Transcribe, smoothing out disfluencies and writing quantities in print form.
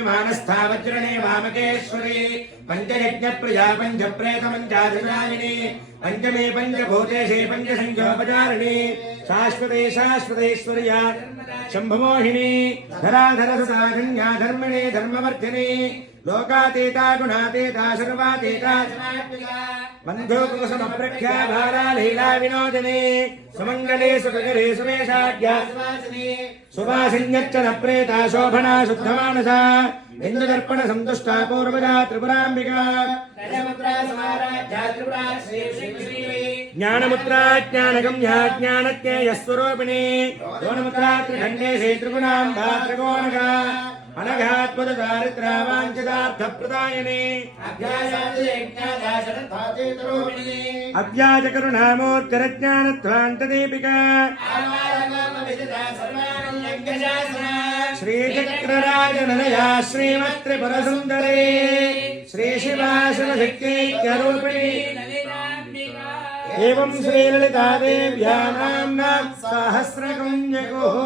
विमानस्था वज्रणे वामकेश्वरी पंचयज्ञप्रिया पंचप्रेतमञ्चाधिनायिनी पंचमे पंचभूतेशे पंचसंख्योपचारिणी शाश्वते शाश्वतेश्वर्या शम्भुमोहिनी धराधरसुताधन्या धर्मिणे धर्मवर्धिनी लोकातीता गुणातीता सर्वातीता बन्धुकुसुमप्रख्या भारा लीला विनोदिनी सुमङ्गले सुखकरे सुमेशाढ्या सुवासिन्यर्चन प्रेता शोभना शुद्धमानसा इन्दुदर्पण सन्तुष्टा पूर्वजा त्रिपुराम्बिका ज्ञानमुद्रा ज्ञानगम्या ज्ञानज्ञेयस्वरूपिणी योनमुद्रा त्रिखण्डेशे त्रिगुणाम्बा त्रिकोणगा अनघात्मदारिद्रावाञ्छितार्थप्रदायिनी अव्याजकरुणामूर्तिरज्ञानध्वान्तदीपिका श्रीचक्रराजनलया श्रीमत्त्रिपुरसुन्दरी श्रीशिवाशिवशक्त्यैक्यरूपिणी एवं श्रीललितादेव्या नाम्ना सहस्रकुञ्जगुः